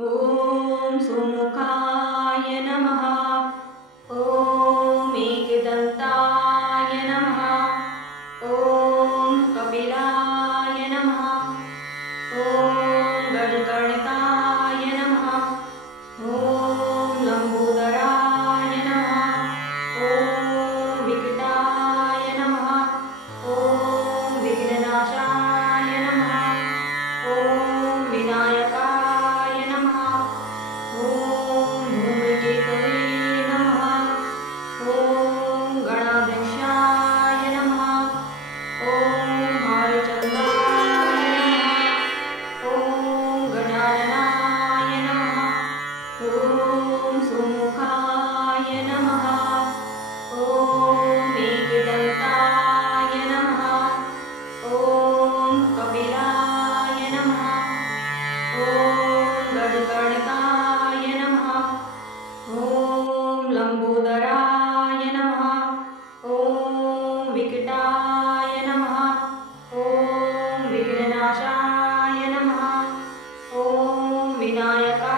ॐ सुमुखाय नमः। ॐ एकदन्ताय नमः। ॐ कपिलाय नमः। ॐ गणगणिताय नमः। ॐ लम्बोदराय नमः। ॐ विकटाय नमः। ॐ विघ्ननाशाय नमः। ॐ विनायकाय नमः। ॐ धूमकेतवे नमः। ॐ गणाध्यक्षाय नमः। ॐ भालचन्द्राय नमः। ॐ गजाननाय नमः। ॐ सुमुखाय नमः। ॐ एकदन्ताय नमः। ॐ कपिलाय नमः। ॐ गणगणिताय नमः। ॐ लम्बोदराय नमः। ॐ विकटाय नमः। ॐ विघ्ननाशाय नमः। ॐ विनायकाय